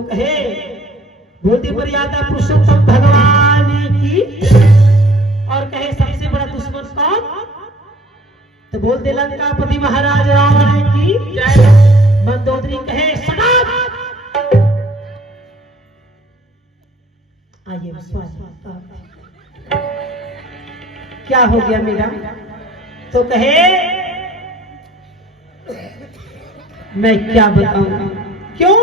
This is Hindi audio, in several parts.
तो कहे बोलते मर्यादा पुरुषोत्तम भगवान की, और कहे सबसे बड़ा दुश्मन कौन, तो बोलते लंकापति महाराज रावण की। मंदोदरी कहे आइए क्या हो गया मेरा, तो कहे मैं क्या बताऊं, क्यों,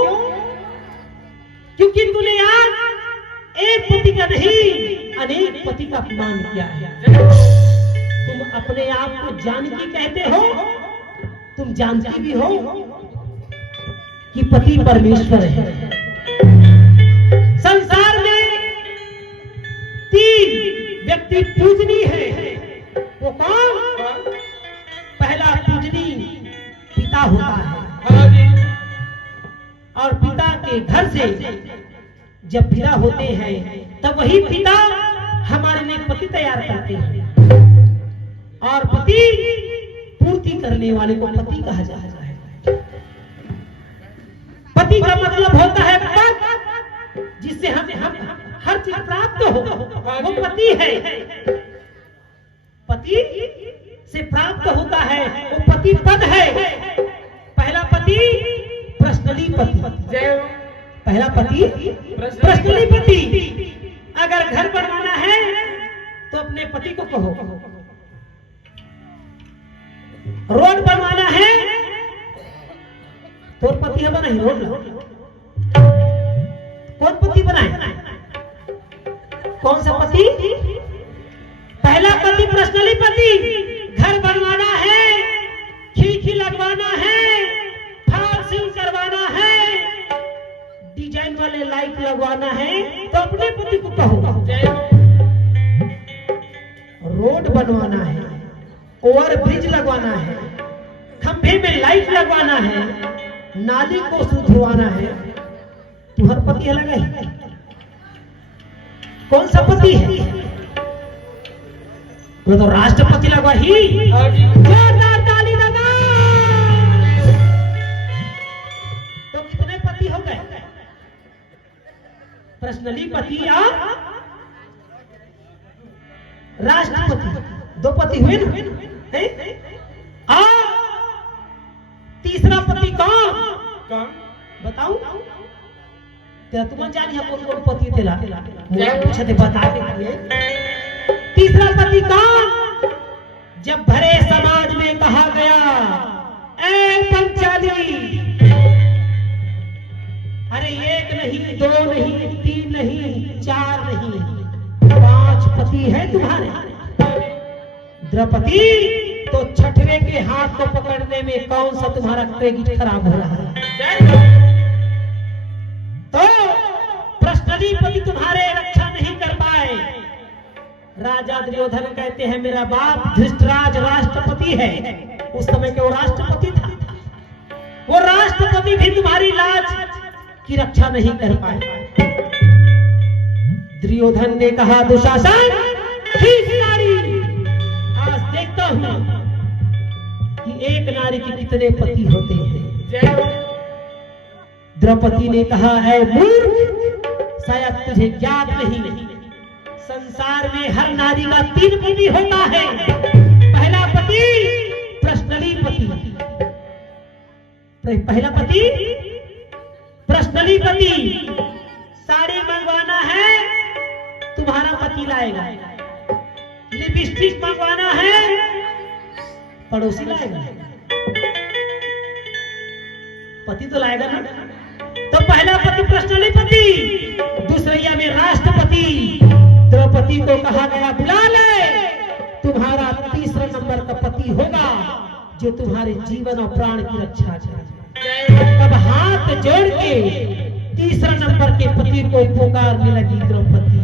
क्योंकि तूने आज एक पति का नहीं अनेक पति का अपमान किया है। तुम अपने आप को जानकी कहते हो, तुम जानती भी हो कि पति परमेश्वर है। संसार में 3 व्यक्ति पूजनीय है, वो कौन, पहला पूजनीय पिता होता है, और पिता के घर से जब विदा होते हैं तब वही पिता हमारे लिए पति तैयार करते हैं, और पति पूर्ति करने वाले को पति कहा जाता है। पति का मतलब होता है पद, जिससे हमें हर चीज प्राप्त हो, वो पति है। पति से प्राप्त होता है वो पति पद है। पहला पति प्रश्नली पति, पहला पति प्रश्नली पति। अगर घर बनवाना है तो अपने पति को कहो, रोड बनवाना है तो पति है बनाई रोड, कौन पति बनाए, कौन सा पति, पहला पति पर्सनली पति। घर बनवाना है, खिड़की लगवाना है, फार्सिंग करवाना है, डिजाइन वाले लाइट लगवाना है तो अपने पति को कहो। रोड बनवाना है, ओवर ब्रिज लगवाना है, खंभे में लाइट लगवाना है, नाली को सुधरवाना है, तुम्हारा पति अलग है, कौन सा पति है, वो तो राष्ट्रपति लगवा ही। जोरदार ताली लगा। तो कितने पति हो गए, पर्सनली पति या राष्ट्रपति, 2 पति हुए ना। तीसरा पति कौन बताऊं, तेरा तुम जानिए कौन कौन पति तेरा, मुझे पूछते बता दे। तीसरा पति कौन, जब भरे समाज में कहा गया ऐ पंचाली, अरे 1 नहीं 2 नहीं 3 नहीं 4 नहीं 5 पति है तुम्हारे, द्रौपदी तो 6वें के हाथ को पकड़ने में कौन सा तुम्हारा क्रेडिट खराब हो रहा है। तो पर्सनली पति तुम्हारे रक्षा नहीं कर पाए। राजा दुर्योधन कहते हैं मेरा बाप धृतराज राष्ट्रपति है, उस समय के वो राष्ट्रपति था, वो राष्ट्रपति भी तुम्हारी लाज की रक्षा नहीं कर पाए। दुर्योधन ने कहा दुशासन ठीक नारी, आज देखता हूं कि एक नारी के कितने पति होते हैं। द्रौपदी ने कहा है मूर्ख, शायद तुझे ज्ञात नहीं, संसार में हर नारी का 3 पति होता है। पहला पति पर्सनली पति, पहला पति पर्सनली पति। साड़ी मंगवाना है तुम्हारा पति लाएगा, लिपस्टिक मंगवाना है पड़ोसी लाएगा, पति तो लाएगा ना। तो पहला पति पर्सनली पति, दूसरैया में राष्ट्रपति। द्रौपदी को कहा गया बुला ले, तुम्हारा तीसरा नंबर का पति होगा जो तुम्हारे जीवन और प्राण की रक्षा करेगा। तब हाथ जोड़ के तीसरा नंबर के पति को पुकारने लगी द्रौपदी।